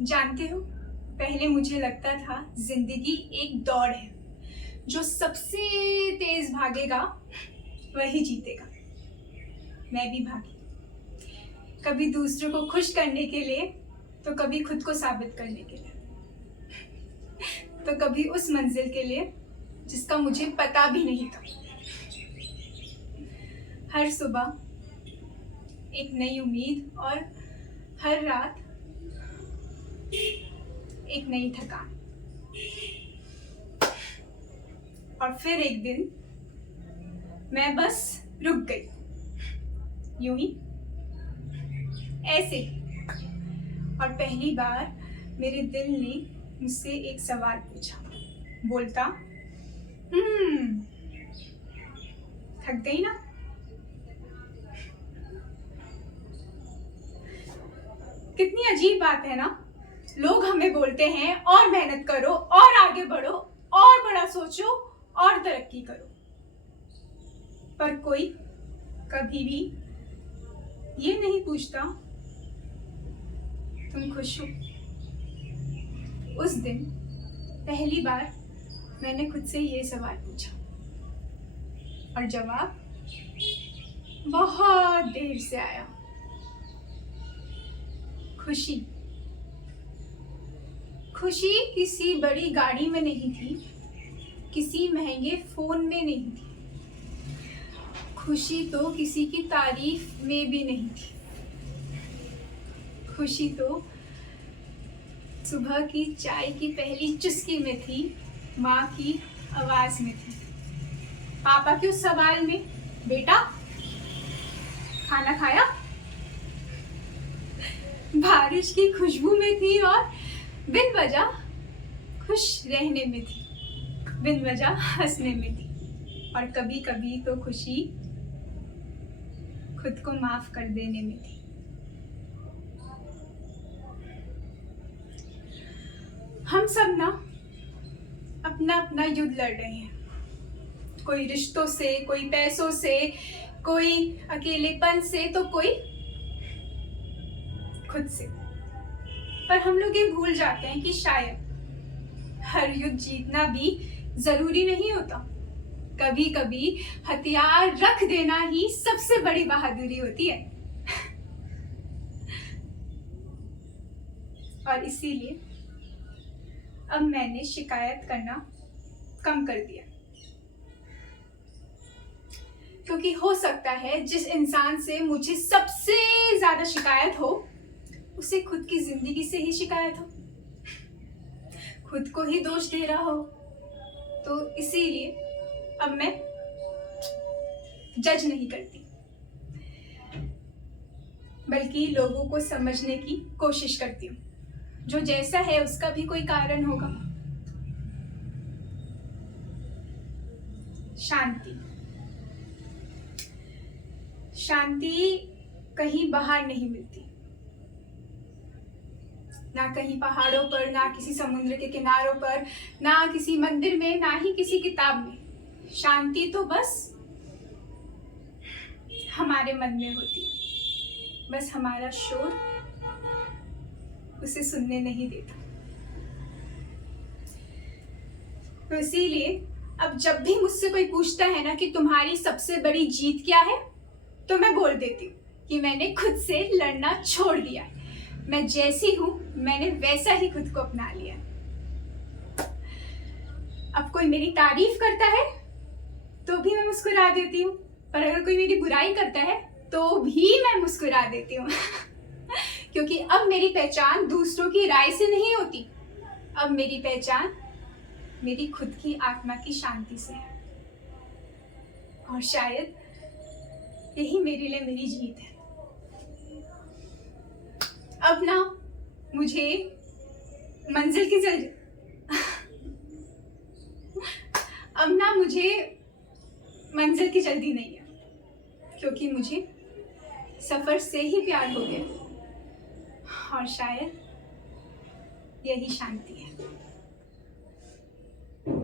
जानते हो, पहले मुझे लगता था जिंदगी एक दौड़ है, जो सबसे तेज भागेगा वही जीतेगा। मैं भी भागी, कभी दूसरों को खुश करने के लिए, तो कभी खुद को साबित करने के लिए, तो कभी उस मंजिल के लिए जिसका मुझे पता भी नहीं था। हर सुबह एक नई उम्मीद और हर रात एक नई थकान, और फिर एक दिन मैं बस रुक गई, यूं ही, ऐसे ही। और पहली बार मेरे दिल ने मुझसे एक सवाल पूछा, बोलता, थक गई ना? कितनी अजीब बात है ना, लोग हमें बोलते हैं और मेहनत करो और आगे बढ़ो और बड़ा सोचो और तरक्की करो, पर कोई कभी भी ये नहीं पूछता तुम खुश हो। उस दिन पहली बार मैंने खुद से ये सवाल पूछा, और जवाब बहुत देर से आया। खुशी खुशी किसी बड़ी गाड़ी में नहीं थी, किसी महंगे फोन में नहीं थी, खुशी तो किसी की तारीफ में भी नहीं थी। खुशी तो सुबह की चाय की पहली चुस्की में थी, माँ की आवाज में थी, पापा के उस सवाल में, बेटा खाना खाया, बारिश की खुशबू में थी, और बिन वजह खुश रहने में थी, बिन वजह हंसने में थी, और कभी कभी तो खुशी खुद को माफ कर देने में थी। हम सब ना अपना अपना युद्ध लड़ रहे हैं, कोई रिश्तों से, कोई पैसों से, कोई अकेलेपन से, तो कोई खुद से। पर हम लोग ये भूल जाते हैं कि शायद हर युद्ध जीतना भी जरूरी नहीं होता। कभी कभी हथियार रख देना ही सबसे बड़ी बहादुरी होती है। और इसीलिए अब मैंने शिकायत करना कम कर दिया, क्योंकि हो सकता है जिस इंसान से मुझे सबसे ज्यादा शिकायत हो, उसे खुद की जिंदगी से ही शिकायत हो, खुद को ही दोष दे रहा हो। तो इसीलिए अब मैं जज नहीं करती, बल्कि लोगों को समझने की कोशिश करती हूँ। जो जैसा है उसका भी कोई कारण होगा। शांति शांति कहीं बाहर नहीं मिलती, ना कहीं पहाड़ों पर, ना किसी समुद्र के किनारों पर, ना किसी मंदिर में, ना ही किसी किताब में। शांति तो बस हमारे मन में होती है, बस हमारा शोर उसे सुनने नहीं देता। तो इसीलिए अब जब भी मुझसे कोई पूछता है ना कि तुम्हारी सबसे बड़ी जीत क्या है, तो मैं बोल देती हूँ कि मैंने खुद से लड़ना छोड़ दिया है। मैं जैसी हूं मैंने वैसा ही खुद को अपना लिया। अब कोई मेरी तारीफ करता है तो भी मैं मुस्कुरा देती हूँ, पर अगर कोई मेरी बुराई करता है तो भी मैं मुस्कुरा देती हूँ। क्योंकि अब मेरी पहचान दूसरों की राय से नहीं होती, अब मेरी पहचान मेरी खुद की आत्मा की शांति से है। और शायद यही मेरे लिए मेरी जीत है। अब ना मुझे मंजिल की जल्दी नहीं है, क्योंकि मुझे सफर से ही प्यार हो गया, और शायद यही शांति है।